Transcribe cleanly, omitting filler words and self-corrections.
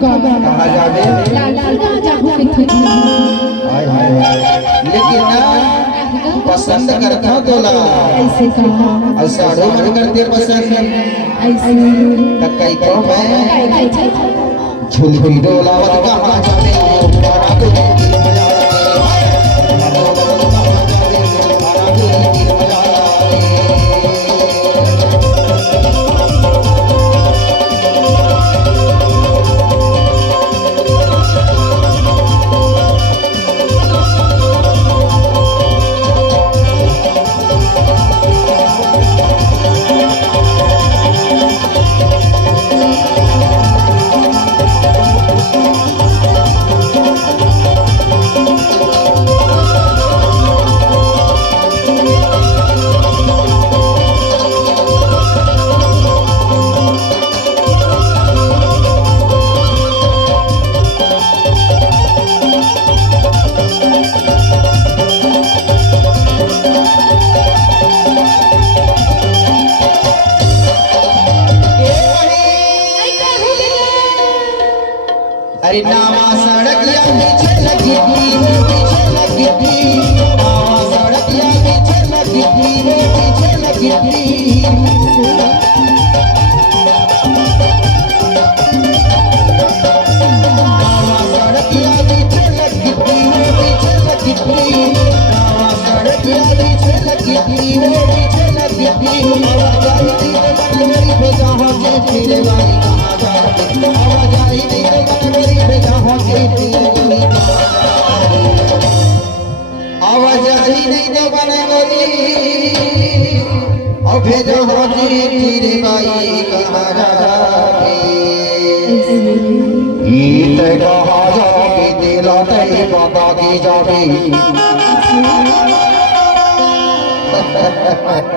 कहा जावे हाय हाय लेकिन ना पसंद करता तो ला और साड़ो मन करते पसंद कई को मैं झुलकी डोलावत कहा जावे अरे नावा सड़किया पीछे लगी थी वो पीछे लगी थी नावा सड़किया पीछे लगी थी वो पीछे लगी थी नावा सड़किया पीछे लगी थी वो पीछे लगी थी नावा सड़किया पीछे लगी थी वो पीछे लगी थी आवाज़ आई थी मेरी भेजा हो के तेरे वाली कहाँ जा आवाज़ आई थी आवाज आई नहीं तो बने गोरी और भेजो होती तेरे भाई कहाँ जाके गीत कहाँ जाके दिला तेरे बाबा की जाके